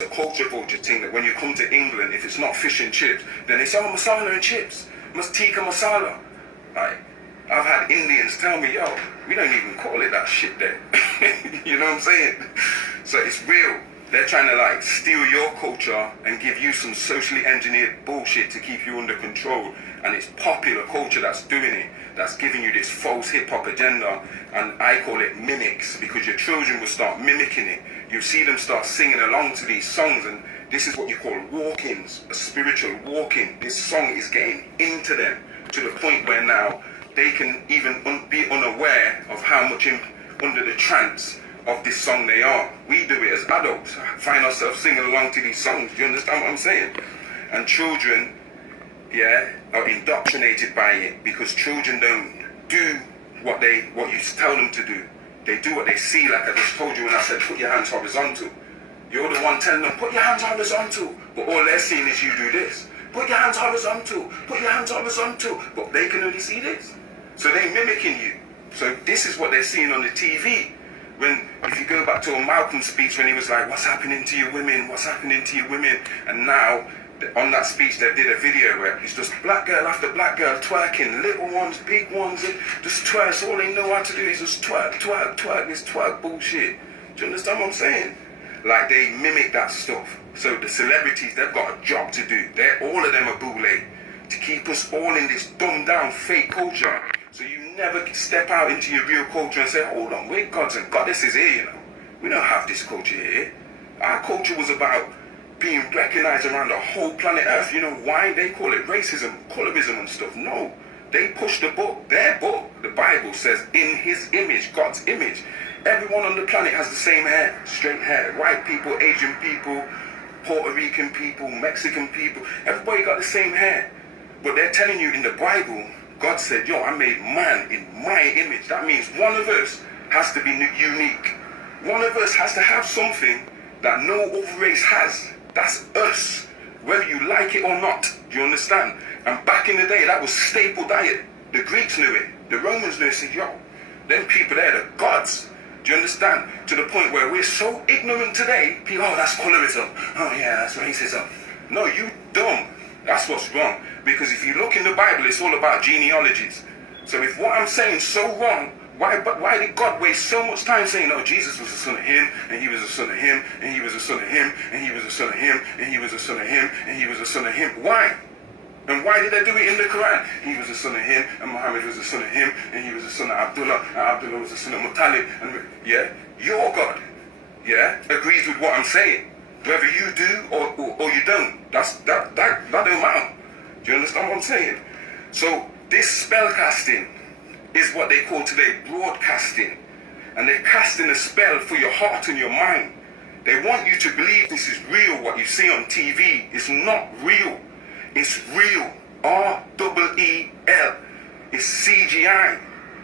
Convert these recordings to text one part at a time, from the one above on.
a culture vulture thing that when you come to England, if it's not fish and chips, then they say, oh, masala and chips, tikka masala. Like, I've had Indians tell me, yo, we don't even call it that shit there. You know what I'm saying? So it's real. They're trying to like steal your culture and give you some socially engineered bullshit to keep you under control. And it's popular culture that's doing it, that's giving you this false hip-hop agenda. And I call it mimics, because your children will start mimicking it. You see them start singing along to these songs, and this is what you call walk-ins, a spiritual walk-in. This song is getting into them to the point where now they can even be unaware of how much under the trance of this song they are. We do it as adults, find ourselves singing along to these songs. Do you understand what I'm saying? And children, yeah, are indoctrinated by it, because children don't do what you tell them to do. They do what they see, like I just told you when I said put your hands horizontal. You're the one telling them put your hands horizontal, but all they're seeing is you do this. Put your hands horizontal, put your hands horizontal, but they can only see this. So they're mimicking you. So this is what they're seeing on the TV. If you go back to a Malcolm speech when he was like, what's happening to you women, what's happening to you women? And now, on that speech, they did a video where it's just black girl after black girl twerking, little ones, big ones, just twerk. So all they know how to do is just twerk, twerk, twerk, this twerk bullshit. Do you understand what I'm saying? Like, they mimic that stuff. So the celebrities, they've got a job to do. All of them are boule to keep us all in this dumbed down fake culture. So you never step out into your real culture and say, hold on, we're gods and goddesses here, you know. We don't have this culture here. Our culture was about being recognized around the whole planet Earth. You know why? They call it racism, colorism and stuff. No, they push the book. Their book, the Bible, says in his image, God's image. Everyone on the planet has the same hair, straight hair. White people, Asian people, Puerto Rican people, Mexican people. Everybody got the same hair. But they're telling you in the Bible, God said, yo, I made man in my image. That means one of us has to be unique. One of us has to have something that no other race has. That's us, whether you like it or not. Do you understand? And back in the day, that was staple diet. The Greeks knew it. The Romans knew it. Said, yo, them people there, the gods. Do you understand? To the point where we're so ignorant today, people, oh, that's colorism. Oh, yeah, that's racism. No, you dumb. That's what's wrong. Because if you look in the Bible, it's all about genealogies. So if what I'm saying is so wrong, why did God waste so much time saying, no, Jesus was the son of him, and he was the son of him, and he was the son of him, and he was the son of him, and he was the son of him, and he was the son of him? Why? And why did they do it in the Quran? He was the son of him, and Muhammad was the son of him, and he was the son of Abdullah, and Abdullah was the son of Muttalib. And yeah, your God, yeah, agrees with what I'm saying. Whether you do or you don't, that don't matter. Do you understand what I'm saying? So this spellcasting is what they call today broadcasting. And they're casting a spell for your heart and your mind. They want you to believe this is real, what you see on TV. It's not real. It's real. R-E-E-L. It's CGI.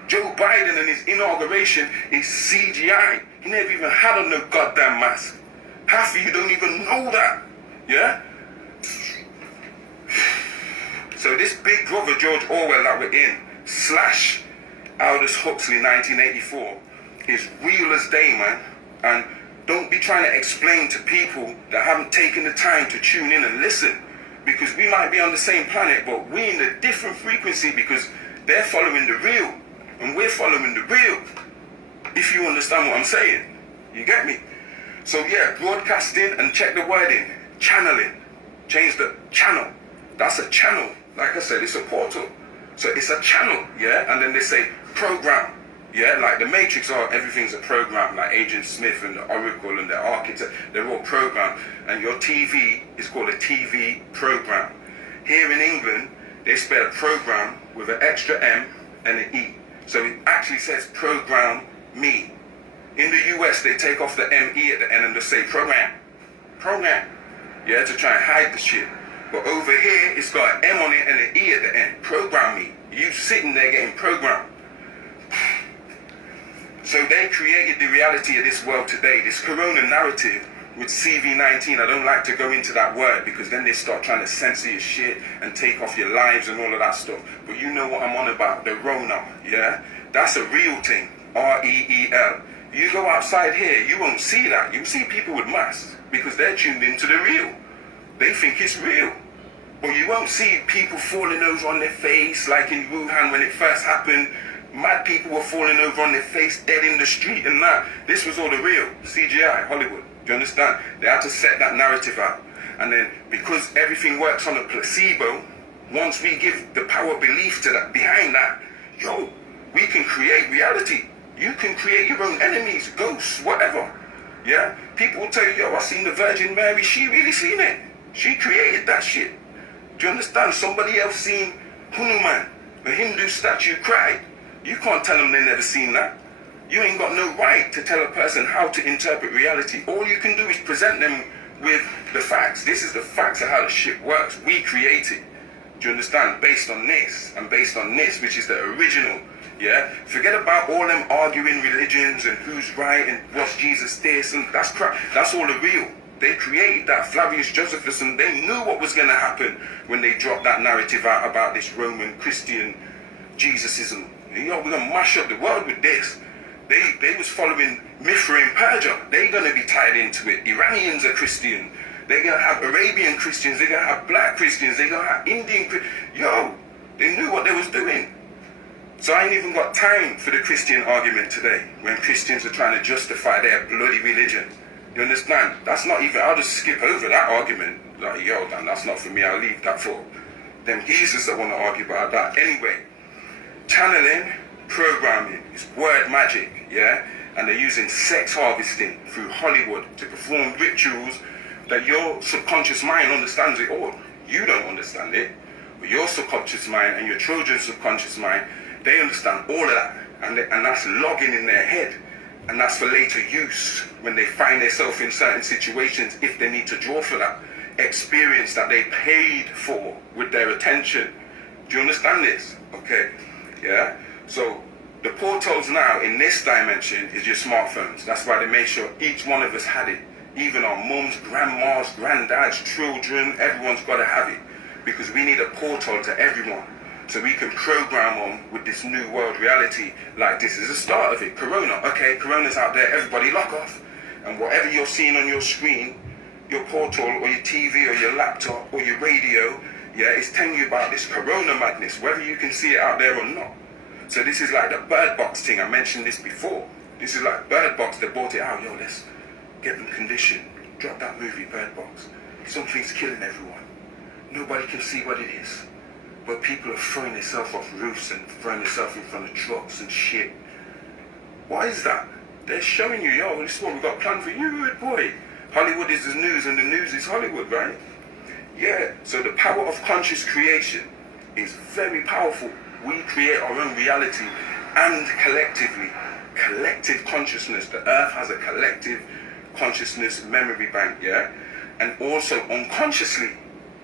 Joe Biden and his inauguration is CGI. He never even had on no goddamn mask. Half of you don't even know that. Yeah? So this Big Brother George Orwell that we're in, / Aldous Huxley 1984, is real as day, man. And don't be trying to explain to people that haven't taken the time to tune in and listen. Because we might be on the same planet, but we're in a different frequency because they're following the real. And we're following the real. If you understand what I'm saying. You get me? So yeah, broadcasting, and check the wording, channeling. Change the channel. That's a channel. Like I said, it's a portal. So it's a channel, yeah? And then they say program. Yeah, like the Matrix, everything's a program, like Agent Smith and the Oracle and the Architect, they're all programmed. And your TV is called a TV program. Here in England, they spell program with an extra M and an E. So it actually says program me. In the US, they take off the M-E at the end and just say program. Program. Yeah, to try and hide the shit. But over here, it's got an M on it and an E at the end. Program me. You sitting there getting programmed. So they created the reality of this world today, this corona narrative with CV19. I don't like to go into that word because then they start trying to censor your shit and take off your lives and all of that stuff. But you know what I'm on about, the Rona, yeah? That's a real thing, R-E-E-L. You go outside here, you won't see that. You see people with masks because they're tuned into the real. They think it's real. But you won't see people falling over on their face like in Wuhan when it first happened. Mad people were falling over on their face, dead in the street and that. This was all the real, CGI, Hollywood. Do you understand? They had to set that narrative out. And then because everything works on a placebo, once we give the power of belief to that, behind that, yo, we can create reality. You can create your own enemies, ghosts, whatever. Yeah? People will tell you, yo, I seen the Virgin Mary. She really seen it. She created that shit. Do you understand? Somebody else seen Hanuman, the Hindu statue, cried. You can't tell them they never seen that. You ain't got no right to tell a person how to interpret reality. All you can do is present them with the facts. This is the facts of how the shit works. We create it. Do you understand? Based on this and based on this, which is the original. Yeah? Forget about all them arguing religions and who's right and what's Jesus this and that's crap. That's all the real. They created that. Flavius Josephus, and they knew what was going to happen when they dropped that narrative out about this Roman Christian Jesusism. You know, we're going to mash up the world with this. They was following Mithra in Persia. They're going to be tied into it. Iranians are Christian. They're going to have Arabian Christians. They're going to have black Christians. They're going to have Indian Christians. Yo, they knew what they was doing. So I ain't even got time for the Christian argument today when Christians are trying to justify their bloody religion. You understand? That's not even, I'll just skip over that argument. Like, yo, man, that's not for me. I'll leave that for them geezers that want to argue about that. Anyway, channeling, programming is word magic, yeah? And they're using sex harvesting through Hollywood to perform rituals that your subconscious mind understands it all. You don't understand it, but your subconscious mind and your children's subconscious mind, they understand all of that. And that's logging in their head. And that's for later use when they find themselves in certain situations, if they need to draw for that experience that they paid for with their attention. Do you understand this? Okay, yeah? So the portals now in this dimension is your smartphones. That's why they made sure each one of us had it. Even our mums, grandmas, granddads, children, everyone's got to have it. Because we need a portal to everyone. So we can program on with this new world reality. Like this is the start of it. Corona. Okay, Corona's out there. Everybody lock off. And whatever you're seeing on your screen, your portal or your TV or your laptop or your radio, yeah, it's telling you about this Corona madness, whether you can see it out there or not. So this is like the Bird Box thing. I mentioned this before. This is like Bird Box. They bought it out. Yo, let's get them conditioned. Drop that movie, Bird Box. Something's killing everyone. Nobody can see what it is. But people are throwing themselves off roofs and throwing themselves in front of trucks and shit. Why is that? They're showing you, yo, this is what we've got planned for you, boy. Hollywood is the news and the news is Hollywood, right? Yeah, so the power of conscious creation is very powerful. We create our own reality and collectively. Collective consciousness. The earth has a collective consciousness memory bank, yeah? And also unconsciously,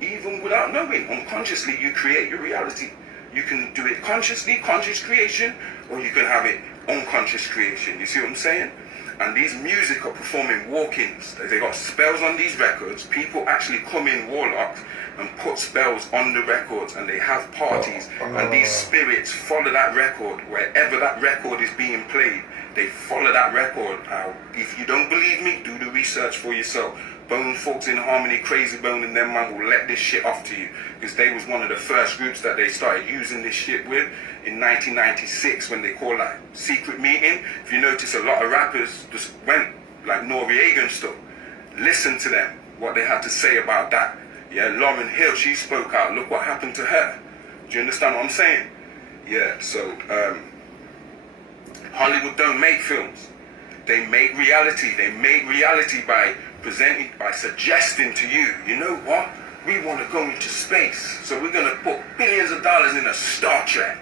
even without knowing, unconsciously you create your reality. You can do it consciously, conscious creation, or you can have it unconscious creation. You see what I'm saying? And these music are performing walk-ins. They got spells on these records. People actually come in warlocks and put spells on the records, and they have parties. And these spirits follow that record. Wherever that record is being played, they follow that record. Now, if you don't believe me, do the research for yourself. Bone Folks in Harmony, Crazy Bone, and them man will let this shit off to you, because they was one of the first groups that they started using this shit with in 1996 when they called like Secret Meeting. If you notice, a lot of rappers just went like Noriega and stuff. Listen to them, what they had to say about that. Yeah, Lauryn Hill, she spoke out. Look what happened to her. Do you understand what I'm saying? Yeah, so Hollywood don't make films. They make reality. They make reality by presenting, by suggesting to you, you know what? We want to go into space. So we're going to put billions of dollars in a Star Trek.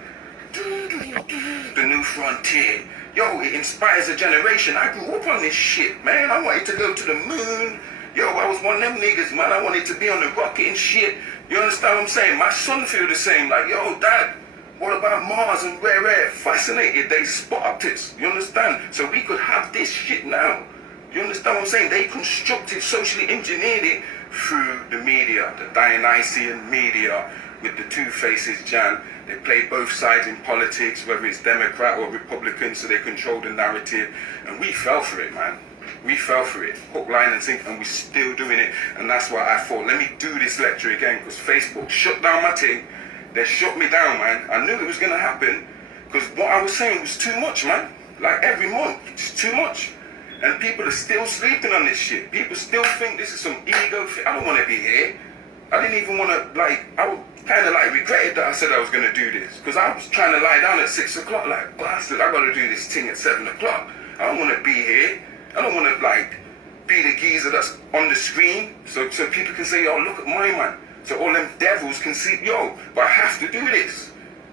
The new frontier. Yo, it inspires a generation. I grew up on this shit, man. I wanted to go to the moon. Yo, I was one of them niggas, man. I wanted to be on the rocket and shit. You understand what I'm saying? My son feel the same. Like, yo, dad, what about Mars and rare earth? Fascinated. They spot optics. You understand? So we could have this shit now. You understand what I'm saying? They constructed, socially engineered it through the media, the Dionysian media with the two faces, Jan. They play both sides in politics, whether it's Democrat or Republican, so they control the narrative. And we fell for it, man. We fell for it, hook, line and sinker, and we're still doing it. And that's why I thought, let me do this lecture again, because Facebook shut down my thing. They shut me down, man. I knew it was going to happen, because what I was saying was too much, man. Like every month, it's too much. And people are still sleeping on this shit. People still think this is some ego thing. I don't want to be here. I didn't even want to, like, I kind of like regretted that I said I was going to do this. Because I was trying to lie down at 6 o'clock, like, bastard, I got to do this thing at 7 o'clock. I don't want to be here. I don't want to, like, be the geezer that's on the screen. So people can say, oh, look at my man. So all them devils can see, yo, but I have to do this.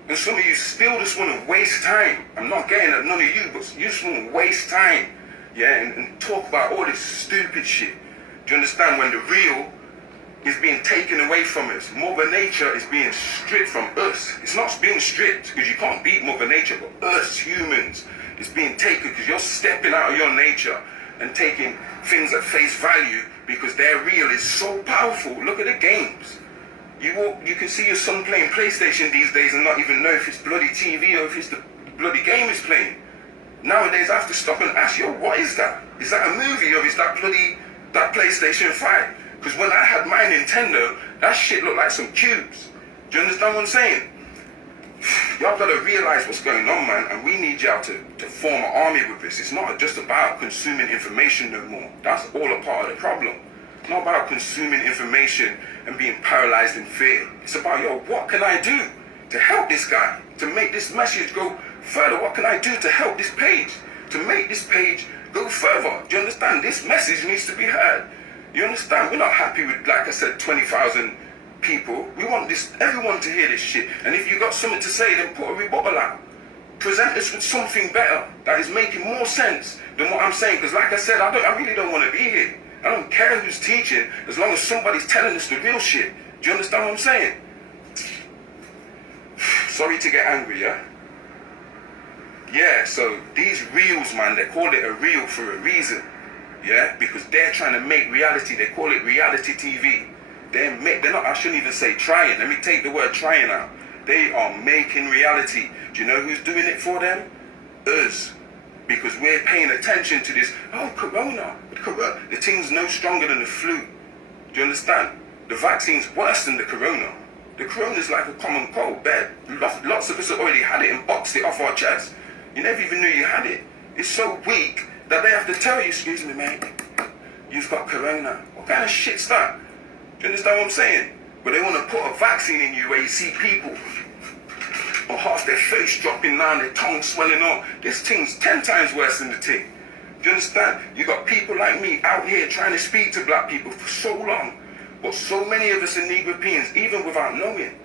And some of you still just want to waste time. I'm not getting at none of you, but you just want to waste time. Yeah, and talk about all this stupid shit. Do you understand? When the real is being taken away from us. Mother Nature is being stripped from us. It's not being stripped because you can't beat Mother Nature, but us humans is being taken because you're stepping out of your nature and taking things at face value because their real is so powerful. Look at the games. You can see your son playing PlayStation these days and not even know if it's bloody TV or if it's the bloody game he's playing. Nowadays I have to stop and ask, yo, what is that? Is that a movie or is that that PlayStation 5? Because when I had my Nintendo, that shit looked like some cubes. Do you understand what I'm saying? Y'all gotta realize what's going on, man, and we need y'all to form an army with this. It's not just about consuming information no more. That's all a part of the problem. It's not about consuming information and being paralyzed in fear. It's about, yo, what can I do to help this guy? To make this message go further? What can I do to help this page? To make this page go further? Do you understand? This message needs to be heard. You understand? We're not happy with, like I said, 20,000 people. We want everyone to hear this shit. And if you got something to say, then put a rebuttal out. Present us with something better that is making more sense than what I'm saying. Because like I said, I really don't want to be here. I don't care who's teaching as long as somebody's telling us the real shit. Do you understand what I'm saying? Sorry to get angry, yeah? Yeah, so these reels, man, they call it a reel for a reason. Yeah, because they're trying to make reality. They call it reality TV. They're not, I shouldn't even say trying. Let me take the word trying out. They are making reality. Do you know who's doing it for them? Us. Because we're paying attention to this. Oh, corona. The thing's no stronger than the flu. Do you understand? The vaccine's worse than the corona. The corona's like a common cold. Lots of us have already had it and boxed it off our chest. You never even knew you had it. It's so weak that they have to tell you, excuse me, mate, you've got corona. What kind of shit's that? Do you understand what I'm saying? But they want to put a vaccine in you where you see people or half their face dropping down, their tongue swelling up. This thing's 10 times worse than the thing. Do you understand? You got people like me out here trying to speak to black people for so long. But so many of us are Negropeans, even without knowing.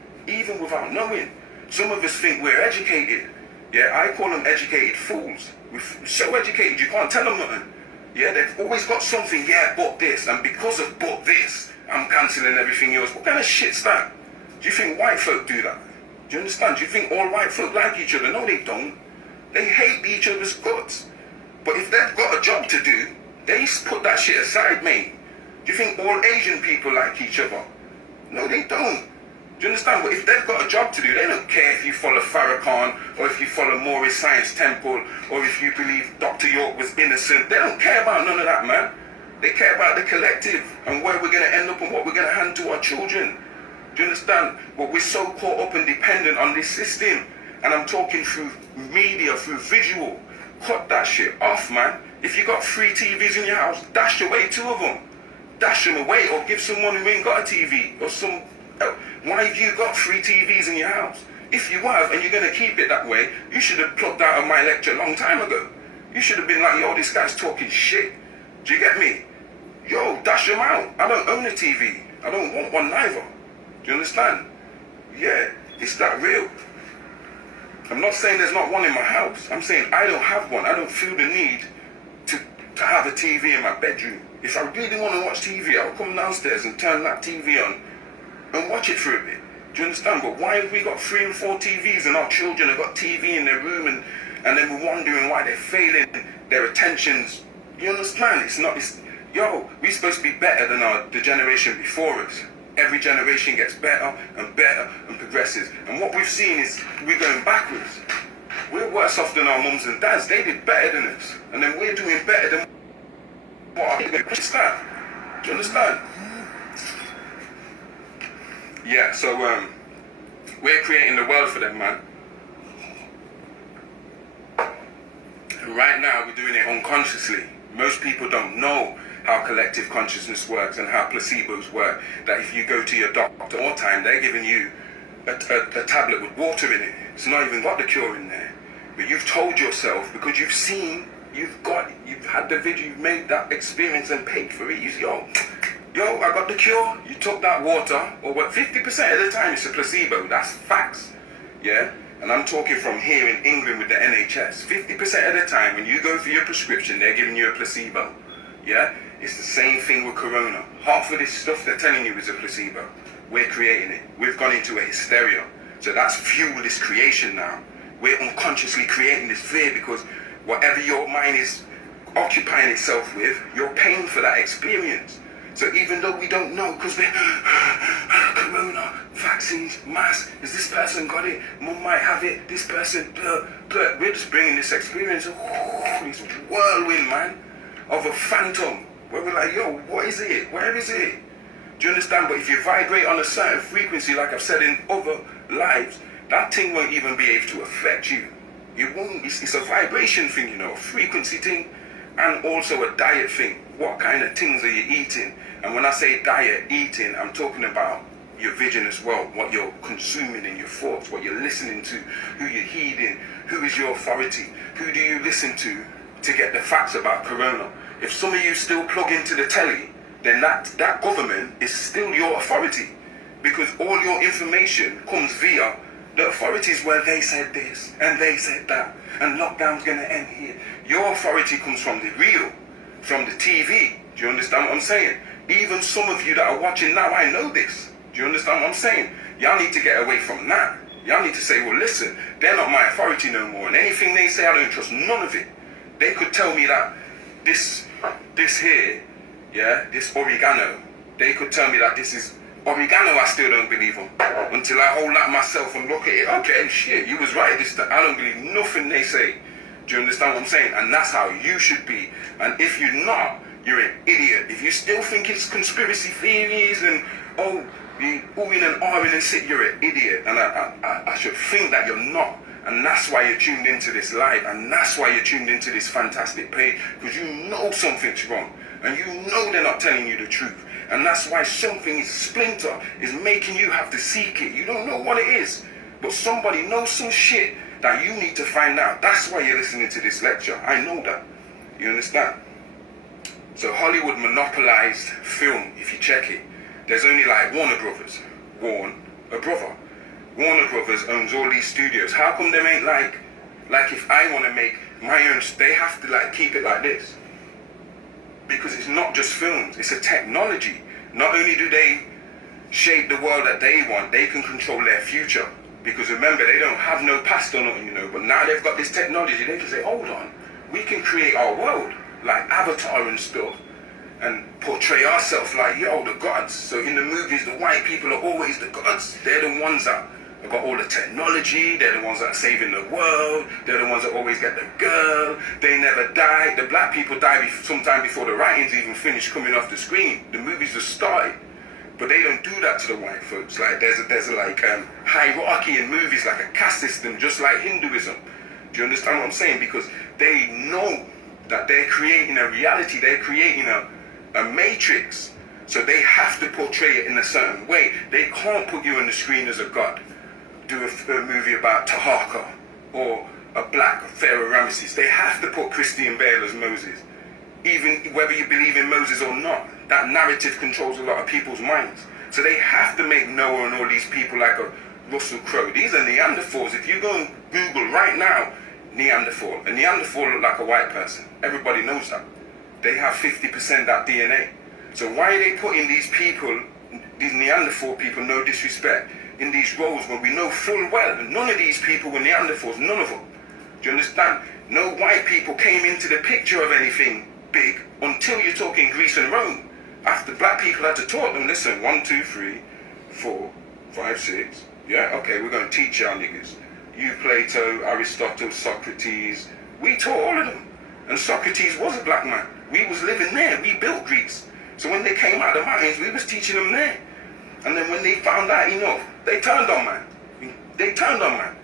Some of us think we're educated. Yeah, I call them educated fools. We're so educated, you can't tell them nothing. Yeah, they've always got something, yeah, but this, and because of but this, I'm cancelling everything else. What kind of shit's that? Do you think white folk do that? Do you understand? Do you think all white folk like each other? No, they don't. They hate each other's guts. But if they've got a job to do, they put that shit aside, mate. Do you think all Asian people like each other? No, they don't. Do you understand? But if they've got a job to do, they don't care if you follow Farrakhan or if you follow Moorish Science Temple or if you believe Dr. York was innocent. They don't care about none of that, man. They care about the collective and where we're going to end up and what we're going to hand to our children. Do you understand? But we're so caught up and dependent on this system. And I'm talking through media, through visual. Cut that shit off, man. If you got 3 TVs in your house, dash away 2 of them. Dash them away or give someone who ain't got a TV or some... Why have you got 3 TVs in your house? If you have and you're going to keep it that way, you should have plugged out of my lecture a long time ago. You should have been like, yo, this guy's talking shit. Do you get me? Yo, dash them out. I don't own a TV. I don't want one neither. Do you understand? Yeah, it's that real. I'm not saying there's not one in my house. I'm saying I don't have one. I don't feel the need to have a TV in my bedroom. If I really want to watch TV, I'll come downstairs and turn that TV on and watch it for a bit. Do you understand? But why have we got 3 and 4 TVs and our children have got TV in their room and then we're wondering why they're failing their attentions? You understand? We're supposed to be better than the generation before us. Every generation gets better and progresses. And what we've seen is we're going backwards. We're worse off than our mums and dads. They did better than us. And then we're doing better than what are they understand? Do you understand? Yeah, so we're creating the world for them, man. And right now we're doing it unconsciously. Most people don't know how collective consciousness works and how placebos work. That if you go to your doctor all the time, they're giving you a tablet with water in it. It's not even got the cure in there. But you've told yourself, because you've seen, you've had the video, you've made that experience and paid for it. You say, yo, I got the cure. You took that water, or what? 50% of the time it's a placebo. That's facts. Yeah? And I'm talking from here in England with the NHS. 50% of the time when you go for your prescription, they're giving you a placebo. Yeah? It's the same thing with Corona. Half of this stuff they're telling you is a placebo. We're creating it. We've gone into a hysteria. So that's fueled this creation now. We're unconsciously creating this fear because whatever your mind is occupying itself with, you're paying for that experience. So even though we don't know, because we're Corona, vaccines, mask, is this person got it? Mum might have it, this person, we're just bringing this experience, this whirlwind, man, of a phantom, where we're like, yo, what is it? Where is it? Do you understand? But if you vibrate on a certain frequency, like I've said in other lives, that thing won't even be able to affect you. It won't. It's a vibration thing, you know, a frequency thing, and also a diet thing. What kind of things are you eating? And when I say diet, eating, I'm talking about your vision as well, what you're consuming in your thoughts, what you're listening to, who you're heeding, who is your authority, who do you listen to get the facts about Corona. If some of you still plug into the telly, then that government is still your authority, because all your information comes via the authorities where they said this and they said that, and lockdown's gonna end here. Your authority comes from the real, from the TV. Do you understand what I'm saying? Even some of you that are watching now, I know this. Do you understand what I'm saying? Y'all need to get away from that. Y'all need to say, well, listen, they're not my authority no more, and anything they say, I don't trust none of it. They could tell me that this here, yeah, this oregano, they could tell me that this is oregano. I still don't believe them until I hold that myself and look at it. Okay, shit, you was right this time. I don't believe nothing they say. Do you understand what I'm saying? And that's how you should be. And if you're not, you're an idiot. If you still think it's conspiracy theories and you oohing and ahhing and shit, you're an idiot. And I should think that you're not. And that's why you're tuned into this live, and that's why you're tuned into this fantastic page, because you know something's wrong, and you know they're not telling you the truth. And that's why something is splinter, is making you have to seek it. You don't know what it is, but somebody knows some shit that you need to find out. That's why you're listening to this lecture. I know that. You understand? So Hollywood monopolized film, if you check it. There's only like Warner Brothers. Warner Brothers owns all these studios. How come them ain't like if I want to make my own, they have to like keep it like this? Because it's not just films, it's a technology. Not only do they shape the world that they want, they can control their future. Because remember, they don't have no past or nothing, you know, but now they've got this technology, they can say, hold on, we can create our world, like Avatar and stuff, and portray ourselves like, yo, the gods. So in the movies, the white people are always the gods. They're the ones that have got all the technology, they're the ones that are saving the world, they're the ones that always get the girl, they never die. The black people die sometime before the writings even finish coming off the screen. The movies just started. But they don't do that to the white folks. Like there's a hierarchy in movies, like a caste system, just like Hinduism. Do you understand what I'm saying? Because they know that they're creating a reality, they're creating a matrix. So they have to portray it in a certain way. They can't put you on the screen as a god. Do a movie about Tahaka or a black Pharaoh Ramesses. They have to put Christian Bale as Moses. Even whether you believe in Moses or not, that narrative controls a lot of people's minds. So they have to make Noah and all these people like a Russell Crowe. These are Neanderthals. If you go and Google right now, Neanderthal, a Neanderthal look like a white person. Everybody knows that. They have 50% that DNA. So why are they putting these people, these Neanderthal people, no disrespect, in these roles when we know full well none of these people were Neanderthals, none of them. Do you understand? No white people came into the picture of anything big until you're talking Greece and Rome. After black people had to taught them, listen, 1, 2, 3, 4, 5, 6. Yeah, okay, we're going to teach y'all niggas. You, Plato, Aristotle, Socrates. We taught all of them. And Socrates was a black man. We was living there. We built Greece. So when they came out of the mountains, we was teaching them there. And then when they found out enough, they turned on man. They turned on man.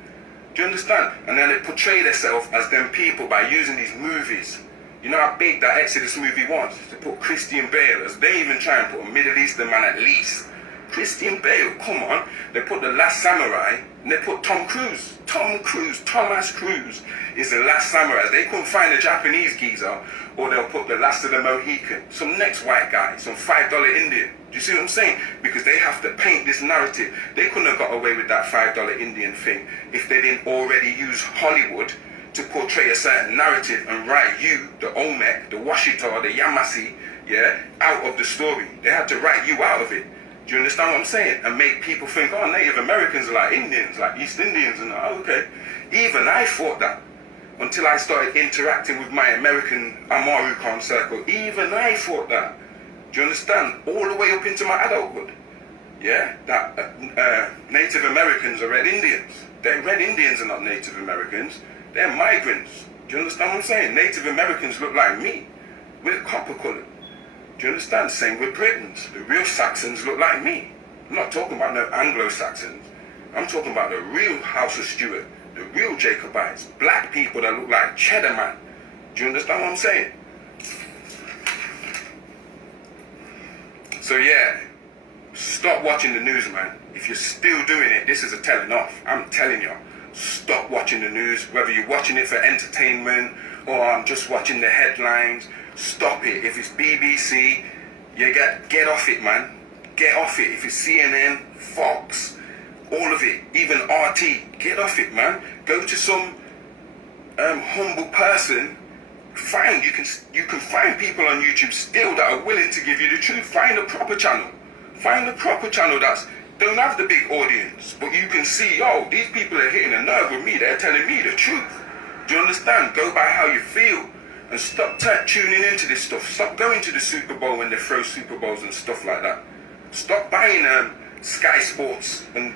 Do you understand? And then they portray themselves as them people by using these movies. You know how big that Exodus movie was? They put Christian Bale as, they even try and put a Middle Eastern man at least. Christian Bale, come on. They put The Last Samurai, and they put Tom Cruise. Thomas Cruise is The Last Samurai. They couldn't find a Japanese geezer, or they'll put The Last of the Mohican. Some next white guy, some $5 Indian. Do you see what I'm saying? Because they have to paint this narrative. They couldn't have got away with that $5 Indian thing if they didn't already use Hollywood to portray a certain narrative and write you, the Olmec, the Washita, the Yamasee, yeah, out of the story. They had to write you out of it. Do you understand what I'm saying? And make people think, oh, Native Americans are like Indians, like East Indians, and oh, okay. Even I thought that until I started interacting with my American Amarukan circle. Even I thought that. Do you understand? All the way up into my adulthood. Yeah? That Native Americans are Red Indians. They're Red Indians are not Native Americans. They're migrants. Do you understand what I'm saying? Native Americans look like me. We're copper colored. Do you understand? Same with Britons. The real Saxons look like me. I'm not talking about no Anglo-Saxons. I'm talking about the real House of Stuart, the real Jacobites, black people that look like Cheddar Man. Do you understand what I'm saying? So yeah, stop watching the news, man. If you're still doing it, this is a telling off. I'm telling you, stop watching the news, whether you're watching it for entertainment or I'm just watching the headlines. Stop it. If it's BBC, you get off it, man. Get off it. If it's CNN, Fox, all of it, even RT, get off it, man. Go to some humble person. You can find people on YouTube still that are willing to give you the truth. Find a proper channel. Find a proper channel that's don't have the big audience, but you can see, oh, these people are hitting a nerve with me. They're telling me the truth. Do you understand? Go by how you feel. And stop tuning into this stuff. Stop going to the Super Bowl when they throw Super Bowls and stuff like that. Stop buying Sky Sports and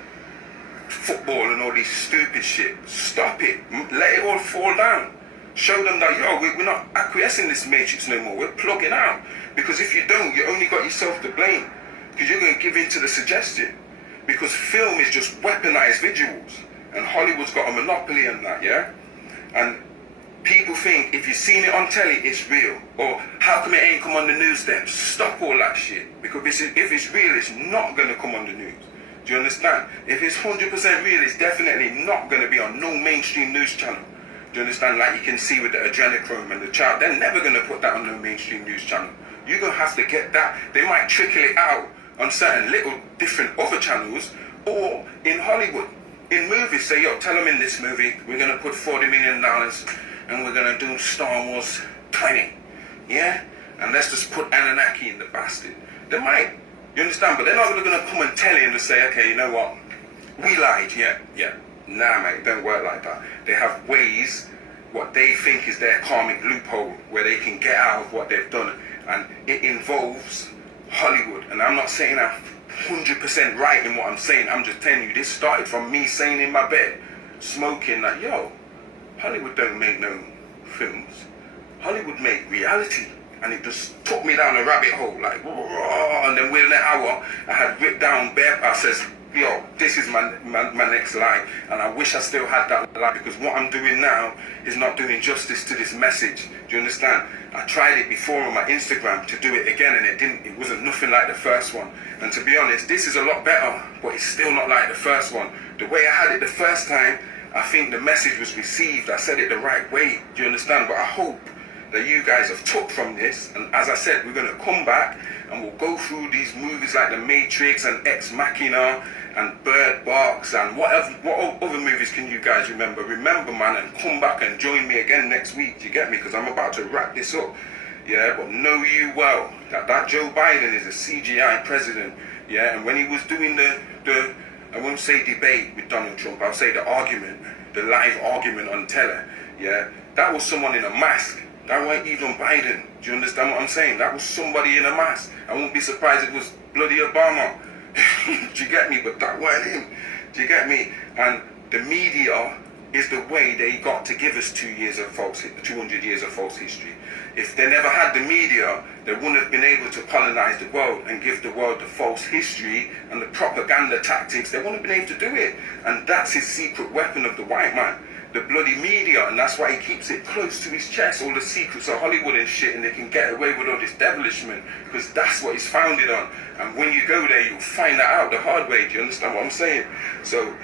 football and all these stupid shit. Stop it. Let it all fall down. Show them that, yo, we're not acquiescing this matrix no more. We're plugging out. Because if you don't, you only got yourself to blame. Because you're going to give in to the suggestion. Because film is just weaponized visuals. And Hollywood's got a monopoly on that, yeah? And people think if you've seen it on telly, it's real. Or how come it ain't come on the news then? Stop all that shit. Because if it's real, it's not going to come on the news. Do you understand? If it's 100% real, it's definitely not going to be on no mainstream news channel. Do you understand? Like you can see with the adrenochrome and the child, they're never going to put that on no mainstream news channel. You're going to have to get that. They might trickle it out on certain little different other channels or in Hollywood. In movies, say, yo, tell them in this movie, we're going to put $40 million and we're going to do Star Wars 20. Yeah? And let's just put Anunnaki in the bastard. They might. You understand? But they're not going to come and tell you and just say, okay, you know what? We lied. Yeah. Nah, mate, it don't work like that. They have ways, what they think is their karmic loophole, where they can get out of what they've done. And it involves Hollywood. And I'm not saying I'm 100% right in what I'm saying. I'm just telling you, this started from me saying in my bed, smoking, like, yo, Hollywood don't make no films. Hollywood make reality. And it just took me down a rabbit hole, like, and then within an hour, I had ripped down bare, I says, yo, this is my next line, and I wish I still had that line, because what I'm doing now is not doing justice to this message. Do you understand? I tried it before on my Instagram to do it again, and it wasn't nothing like the first one. And to be honest, this is a lot better, but it's still not like the first one. The way I had it the first time, I think the message was received. I said it the right way. Do you understand? But I hope that you guys have took from this, and as I said, we're going to come back and we'll go through these movies like The Matrix and Ex Machina and Bird Box and what other movies can you guys remember? Remember, man, and come back and join me again next week. Do you get me? Because I'm about to wrap this up. Yeah, but know you well that Joe Biden is a CGI president. Yeah, and when he was doing the I won't say debate with Donald Trump, I'll say the argument, the live argument on tele. Yeah, that was someone in a mask. That weren't even Biden. Do you understand what I'm saying? That was somebody in a mask. I won't be surprised if it was bloody Obama. Do you get me? But that weren't him. Do you get me? And the media is the way they got to give us 200 years of false history. If they never had the media, they wouldn't have been able to colonize the world and give the world the false history and the propaganda tactics. They wouldn't have been able to do it. And that's his secret weapon of the white man, the bloody media. And that's why he keeps it close to his chest, all the secrets of Hollywood and shit, and they can get away with all this devilishment because that's what he's founded on. And when you go there, you'll find that out the hard way. Do you understand what I'm saying? So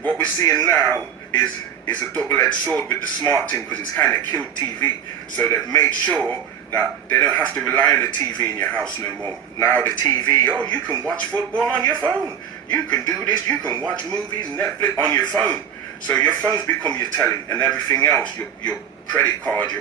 what we're seeing now is a double-edged sword with the smart thing, because it's kind of killed TV. So they've made sure that they don't have to rely on the TV in your house no more. Now the TV, you can watch football on your phone. You can do this, you can watch movies, Netflix on your phone. So your phone's become your telly, and everything else, your credit card,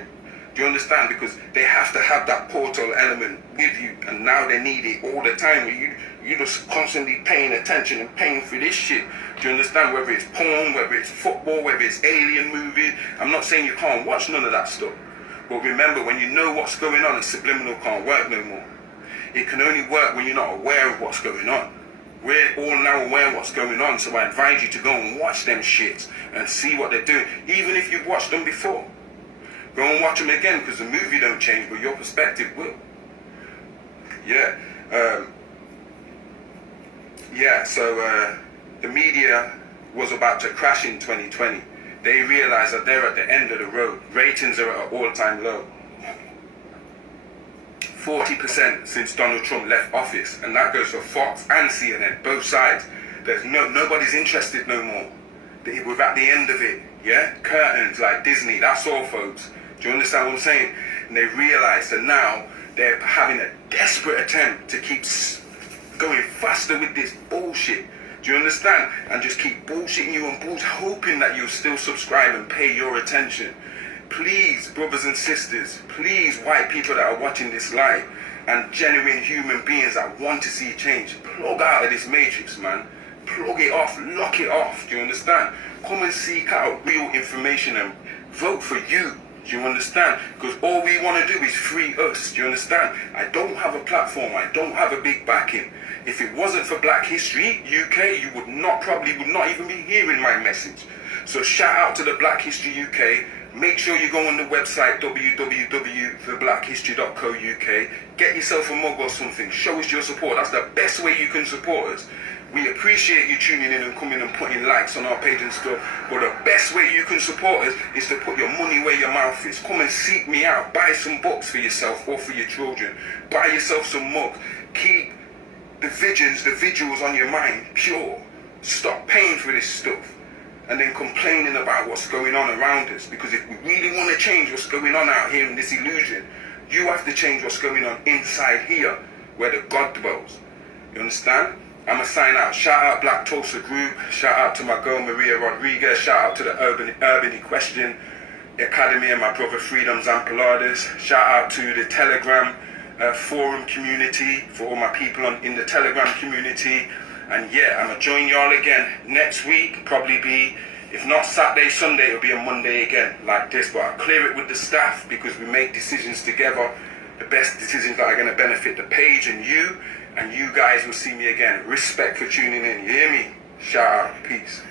do you understand? Because they have to have that portal element with you, and now they need it all the time. You're just constantly paying attention and paying for this shit. Do you understand? Whether it's porn, whether it's football, whether it's alien movies. I'm not saying you can't watch none of that stuff. But remember, when you know what's going on, subliminal can't work no more. It can only work when you're not aware of what's going on. We're all now aware of what's going on, so I advise you to go and watch them shits and see what they're doing. Even if you've watched them before. Go and watch them again, because the movie don't change, but your perspective will. So the media was about to crash in 2020. They realized that they're at the end of the road. Ratings are at an all-time low. 40% since Donald Trump left office, and that goes for Fox and CNN, both sides. There's nobody's interested no more. We're at the end of it, yeah? Curtains like Disney, that's all, folks. Do you understand what I'm saying? And they realize that now they're having a desperate attempt to keep going faster with this bullshit. Do you understand? And just keep bullshitting you and hoping that you'll still subscribe and pay your attention. Please, brothers and sisters, please, white people that are watching this live, and genuine human beings that want to see change, plug out of this matrix, man. Plug it off, lock it off. Do you understand? Come and seek out real information and vote for you. Do you understand? Because all we want to do is free us. Do you understand? I don't have a platform. I don't have a big backing. If it wasn't for Black History UK, you would not even be hearing my message. So shout out to the Black History UK. Make sure you go on the website www.theblackhistory.co.uk. Get yourself a mug or something. Show us your support. That's the best way you can support us. We appreciate you tuning in and coming and putting likes on our page and stuff. But the best way you can support us is to put your money where your mouth is. Come and seek me out. Buy some books for yourself or for your children. Buy yourself some mugs. Keep the vigils on your mind pure. Stop paying for this stuff and then complaining about what's going on around us. Because if we really want to change what's going on out here in this illusion, you have to change what's going on inside here, where the God dwells. You understand? I'ma sign out. Shout out Black Tulsa Group. Shout out to my girl Maria Rodriguez. Shout out to the Urban Equestrian Academy and my brother Freedom Zampaladas. Shout out to the Telegram forum community, for all my people in the Telegram community. And yeah, I'ma join y'all again next week. Probably be, if not Saturday, Sunday, it'll be a Monday again like this. But I'll clear it with the staff because we make decisions together. The best decisions that are going to benefit the page and you guys will see me again. Respect for tuning in. You hear me? Shout out. Peace.